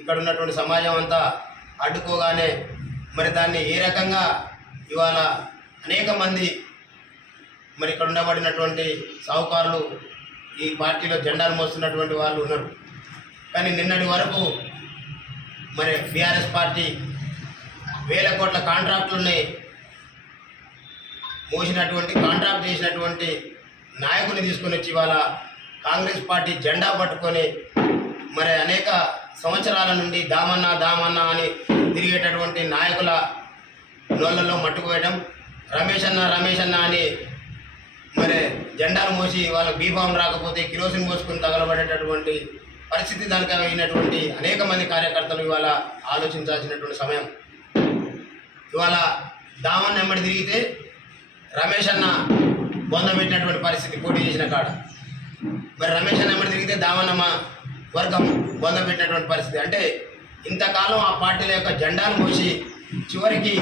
ఇక్కడ ఉన్నటువంటి సమాజం అంతా అడ్డుకోగానే మరి దాన్ని ఏ రకంగా ఇవాళ అనేక మంది మరి ఇక్కడ ఉండబడినటువంటి సాహుకారులు ఈ పార్టీలో జెండాలు మోస్తున్నటువంటి వాళ్ళు ఉన్నారు. కానీ నిన్నటి వరకు మరి బీఆర్ఎస్ పార్టీ వేల కోట్ల కాంట్రాక్టులని మోసినటువంటి కాంట్రాక్ట్ చేసినటువంటి నాయకుని తీసుకొని వచ్చి ఇవాళ కాంగ్రెస్ పార్టీ జెండా పట్టుకొని మరి అనేక సంవత్సరాల నుండి దామన్నా దామన్నా అని తిరిగేటటువంటి నాయకుల నోళ్ళల్లో మట్టుకుపోయడం, రమేష్ అన్న అని మరి జెండాలు మోసి వాళ్ళకి బీఫామ్ రాకపోతే కిరోసిన్ మోసుకుని తగలబడేటటువంటి పరిస్థితి దానికి అయినటువంటి అనేక మంది కార్యకర్తలు ఇవాళ ఆలోచించాల్సినటువంటి సమయం. ఇవాళ దామన్న ఎమ్మడి తిరిగితే రమేష్ అన్న బొందబెట్టినటువంటి పరిస్థితి పోటీ చేసిన కాడ. మరి రమేష్ అన్న ఎమ్మడి తిరిగితే దామన్నమ్మ వర్గం బొందబెట్టినటువంటి పరిస్థితి. అంటే ఇంతకాలం ఆ పార్టీల యొక్క జెండాలు మోసి చివరికి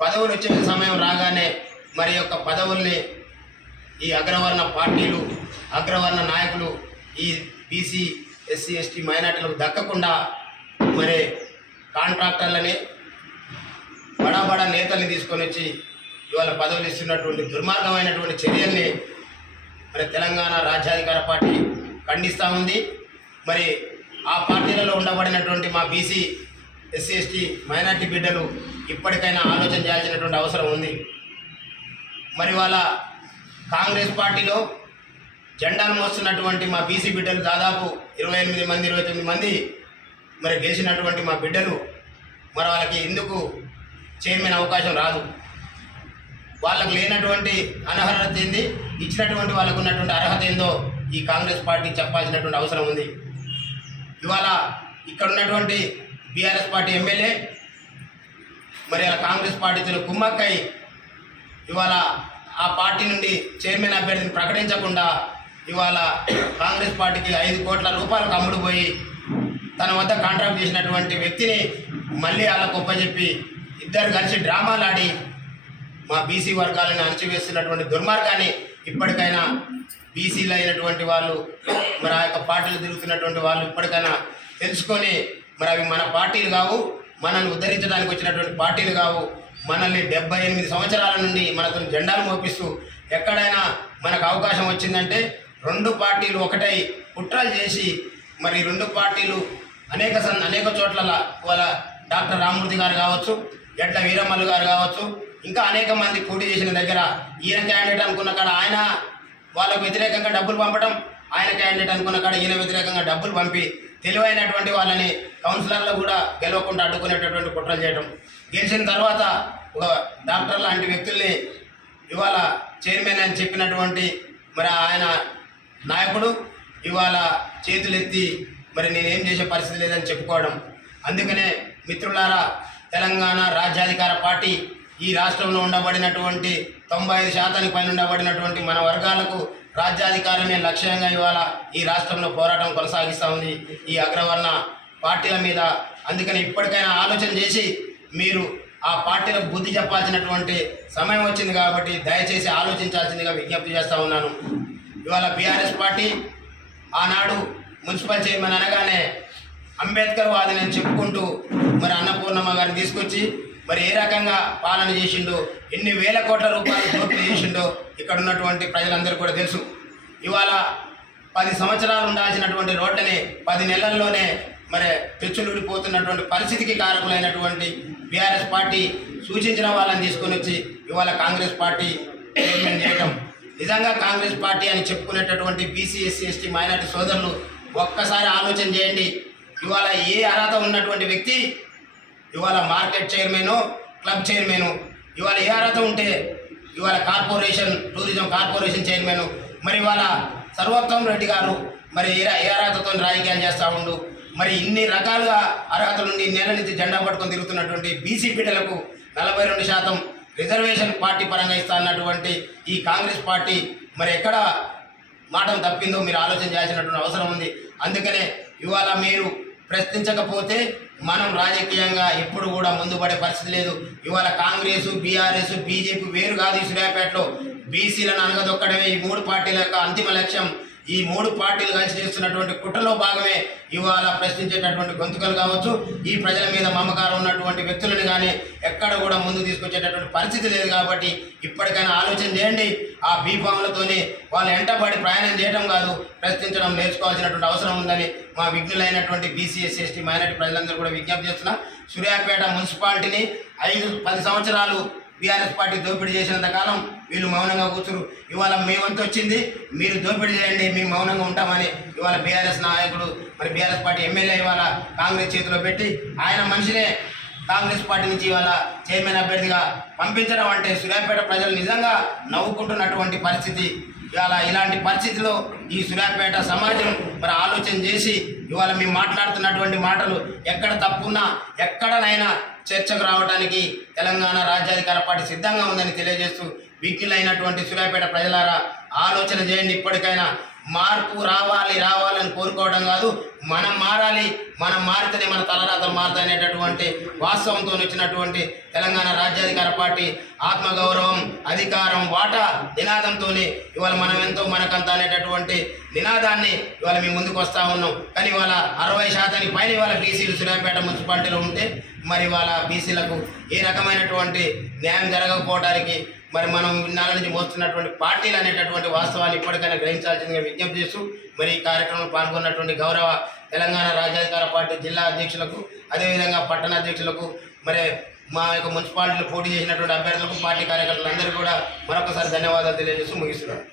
పదవులు వచ్చే సమయం రాగానే మరి యొక్క పదవుల్ని ఈ అగ్రవర్ణ పార్టీలు, అగ్రవర్ణ నాయకులు ఈ బీసీ, ఎస్సీ, ఎస్టీ, మైనార్టీలకు దక్కకుండా మరి కాంట్రాక్టర్లని, బడా నేతల్ని తీసుకొని వచ్చి ఇవాళ పదవులు ఇస్తున్నటువంటి దుర్మార్గమైనటువంటి చర్యల్ని మరి తెలంగాణ రాజ్యాధికార పార్టీ ఖండిస్తూ ఉంది. మరి ఆ పార్టీలలో ఉండబడినటువంటి మా బీసీ, ఎస్సీ, ఎస్టీ, మైనార్టీ బిడ్డలు ఇప్పటికైనా ఆలోచన చేయాల్సినటువంటి అవసరం ఉంది. మరి వాళ్ళ కాంగ్రెస్ పార్టీలో జెండాలు మోస్తున్నటువంటి మా బీసీ బిడ్డలు దాదాపు 28 మంది 29 మంది మరి గెలిచినటువంటి మా బిడ్డలు మరి వాళ్ళకి ఎందుకు చైర్మన్ అవకాశం రాదు? వాళ్ళకు లేనటువంటి అనర్హత ఏంది, ఇచ్చినటువంటి వాళ్ళకు ఉన్నటువంటి అర్హత ఏందో ఈ కాంగ్రెస్ పార్టీ చెప్పాల్సినటువంటి అవసరం ఉంది. ఇవాళ ఇక్కడ ఉన్నటువంటి బీఆర్ఎస్ పార్టీ ఎమ్మెల్యే మరి అలా కాంగ్రెస్ పార్టీతో కుమ్మక్కై ఇవాళ ఆ పార్టీ నుండి చైర్మన్ అభ్యర్థిని ప్రకటించకుండా ఇవాళ కాంగ్రెస్ పార్టీకి 5 కోట్ల రూపాయలకు అమ్ముడుపోయి తన వద్ద కాంట్రాక్ట్ చేసినటువంటి వ్యక్తిని మళ్ళీ వాళ్ళకు ఒప్పజెప్పి ఇద్దరు కలిసి డ్రామాలు ఆడి మా బీసీ వర్గాలను అణచివేస్తున్నటువంటి దుర్మార్గాన్ని ఇప్పటికైనా బీసీలు అయినటువంటి వాళ్ళు మరి ఆ యొక్క పార్టీలు తిరుగుతున్నటువంటి వాళ్ళు ఇప్పటికైనా తెలుసుకొని మరి అవి మన పార్టీలు కావు, మనల్ని ఉద్ధరించడానికి వచ్చినటువంటి పార్టీలు కావు. మనల్ని 78 సంవత్సరాల నుండి మనతో జెండాలు మోపిస్తూ ఎక్కడైనా మనకు అవకాశం వచ్చిందంటే 2 పార్టీలు ఒకటై కుట్రలు చేసి మరి 2 పార్టీలు అనేక చోట్ల వాళ్ళ డాక్టర్ రామ్మూర్తి గారు కావచ్చు, ఎడ్ల వీరమ్మలు గారు కావచ్చు, ఇంకా అనేక మంది పోటీ చేసిన దగ్గర ఈయన క్యాండిడేట్ అనుకున్న కాడ ఆయన వాళ్ళకు వ్యతిరేకంగా డబ్బులు పంపడం, ఆయన క్యాండిడేట్ అనుకున్న కాడ ఈయన వ్యతిరేకంగా డబ్బులు పంపి తెలివైనటువంటి వాళ్ళని కౌన్సిలర్లు కూడా గెలవకుండా అడ్డుకునేటటువంటి కుట్రలు చేయడం, గెలిచిన తర్వాత ఒక డాక్టర్ లాంటి వ్యక్తుల్ని ఇవాళ చైర్మన్ అని చెప్పినటువంటి మరి ఆయన నాయకుడు ఇవాళ చేతులెత్తి మరి నేనేం చేసే పరిస్థితి లేదని చెప్పుకోవడం. అందుకనే మిత్రులారా, తెలంగాణ రాజ్యాధికార పార్టీ ఈ రాష్ట్రంలో ఉండబడినటువంటి 95% పైన ఉండబడినటువంటి మన వర్గాలకు రాజ్యాధికారమే లక్ష్యంగా ఇవాళ ఈ రాష్ట్రంలో పోరాటం కొనసాగిస్తూ ఉంది ఈ అగ్రవర్ణ పార్టీల మీద. అందుకని ఇప్పటికైనా ఆలోచన చేసి మీరు ఆ పార్టీలకు బుద్ధి చెప్పాల్సినటువంటి సమయం వచ్చింది కాబట్టి దయచేసి ఆలోచించాల్సిందిగా విజ్ఞప్తి చేస్తూ ఉన్నాను. ఇవాళ బీఆర్ఎస్ పార్టీ ఆనాడు మున్సిపల్ చైర్మన్ అనగానే అంబేద్కర్ వాదిని చెప్పుకుంటూ మరి అన్నపూర్ణమ్మ గారిని తీసుకొచ్చి మరి ఏ రకంగా పాలన చేసిండో, ఎన్ని వేల కోట్ల రూపాయలు దోపిడీ చేసిండో ఇక్కడ ఉన్నటువంటి ప్రజలందరూ కూడా తెలుసు. ఇవాళ 10 సంవత్సరాలు ఉండాల్సినటువంటి రోడ్లని 10 నెలల్లోనే మరి పెచ్చులుడిపోతున్నటువంటి పరిస్థితికి కారకులైనటువంటి బీఆర్ఎస్ పార్టీ సూచించిన వాళ్ళని తీసుకొని వచ్చి ఇవాళ కాంగ్రెస్ పార్టీ చైర్మన్ చేయటం. నిజంగా కాంగ్రెస్ పార్టీ అని చెప్పుకునేటటువంటి బీసీ, ఎస్సీ, ఎస్టీ, మైనార్టీ సోదరులు ఒక్కసారి ఆలోచన చేయండి. ఇవాళ ఏ అర్హత ఉన్నటువంటి వ్యక్తి ఇవాళ మార్కెట్ చైర్మను, క్లబ్ చైర్మను, ఇవాళ ఏ అర్హత ఉంటే ఇవాళ కార్పొరేషన్, టూరిజం కార్పొరేషన్ చైర్మన్, మరి ఇవాళ సర్వోత్తమ్ రెడ్డి గారు మరి ఏ అర్హతతో రాజకీయాలు చేస్తూ ఉండు. మరి ఇన్ని రకాలుగా అర్హతల నుండి నెల నుంచి జెండా పట్టుకొని తిరుగుతున్నటువంటి బీసీ బిడ్డలకు 42% రిజర్వేషన్ పార్టీ పరంగా ఇస్తా అన్నటువంటి ఈ కాంగ్రెస్ పార్టీ మరి ఎక్కడ మాటలు తప్పిందో మీరు ఆలోచన చేయాల్సినటువంటి అవసరం ఉంది. అందుకనే ఇవాళ మీరు ప్రశ్నించకపోతే మనం రాజకీయంగా ఎప్పుడు కూడా ముందు పడే పరిస్థితి లేదు. ఇవాళ కాంగ్రెస్, బీఆర్ఎస్, బీజేపీ వేరు కాదు. ఈ సూర్యాపేటలో బీసీలను అనగదొక్కడమే ఈ 3 పార్టీల యొక్క అంతిమ లక్ష్యం. ఈ మూడు పార్టీలు కలిసి చేస్తున్నటువంటి కుట్రలో భాగమే ఇవాళ ప్రశ్నించేటటువంటి గొంతుకలు కావచ్చు, ఈ ప్రజల మీద మమకారం ఉన్నటువంటి వ్యక్తులను కానీ ఎక్కడ కూడా ముందు తీసుకొచ్చేటటువంటి పరిస్థితి లేదు. కాబట్టి ఇప్పటికైనా ఆలోచన చేయండి. ఆ బీఫాములతోని వాళ్ళు ఎంటబడి ప్రయాణం చేయడం కాదు, ప్రశ్నించడం నేర్చుకోవాల్సినటువంటి అవసరం ఉందని మా విఘ్నులైనటువంటి బీసీ ఎస్సీ ఎస్టీ మైనారిటీ ప్రజలందరూ కూడా విజ్ఞప్తి చేస్తున్నా. సూర్యాపేట మున్సిపాలిటీని 5-10 సంవత్సరాలు బీఆర్ఎస్ పార్టీ దోపిడీ చేసినంత కాలం వీళ్ళు మౌనంగా కూర్చురు. ఇవాళ మీ వంతు వచ్చింది, మీరు దోపిడీ చేయండి, మేము మౌనంగా ఉంటామని ఇవాళ బీఆర్ఎస్ నాయకుడు మరి బీఆర్ఎస్ పార్టీ ఎమ్మెల్యే ఇవాళ కాంగ్రెస్ చేతిలో పెట్టి ఆయన మనిషినే కాంగ్రెస్ పార్టీ నుంచి ఇవాళ చైర్మన్ అభ్యర్థిగా పంపించడం అంటే సూర్యాపేట ప్రజలు నిజంగా నవ్వుకుంటున్నటువంటి పరిస్థితి. ఇవాళ ఇలాంటి పరిస్థితిలో ఈ సూర్యాపేట సమాజం మరి ఆలోచన చేసి ఇవాళ మేము మాట్లాడుతున్నటువంటి మాటలు ఎక్కడ తప్పున్నా ఎక్కడనైనా చర్చకు రావడానికి తెలంగాణ రాజ్యాధికార పార్టీ సిద్ధంగా ఉందని తెలియజేస్తూ విఘ్నులైనటువంటి సూర్యాపేట ప్రజలారా ఆలోచన చేయండి. ఇప్పటికైనా మార్పు రావాలని కోరుకోవడం కాదు, మనం మారాలి, మనం మారితేనే మన తలరాతలు మారుతాయనేటటువంటి వాస్తవంతో వచ్చినటువంటి తెలంగాణ రాజ్యాధికార పార్టీ ఆత్మగౌరవం, అధికారం, వాటా నినాదంతో ఇవాళ మనం ఎంతో మనకంత అనేటటువంటి నినాదాన్ని ఇవాళ మేము ముందుకు వస్తూ ఉన్నాం. కానీ ఇవాళ 60% పైన ఇవాళ బీసీలు సూర్యాపేట మున్సిపాలిటీలో ఉంటే మరి ఇవాళ బీసీలకు ఏ రకమైనటువంటి న్యాయం జరగకపోవడానికి మరి మనం ఇన్నాళ్ళ నుంచి మోస్తున్నటువంటి పార్టీలు అనేటటువంటి వాస్తవాన్ని ఇప్పటికైనా గ్రహించాల్సిందిగా విజ్ఞప్తి చేస్తూ మరి ఈ కార్యక్రమంలో పాల్గొన్నటువంటి గౌరవ తెలంగాణ రాజ్యాధికార పార్టీ జిల్లా అధ్యక్షులకు, అదేవిధంగా పట్టణ అధ్యక్షులకు, మరి మా యొక్క మున్సిపాలిటీలో పోటీ చేసినటువంటి అభ్యర్థులకు, పార్టీ కార్యకర్తలందరికీ కూడా మరొకసారి ధన్యవాదాలు తెలియజేస్తూ ముగిస్తున్నాను.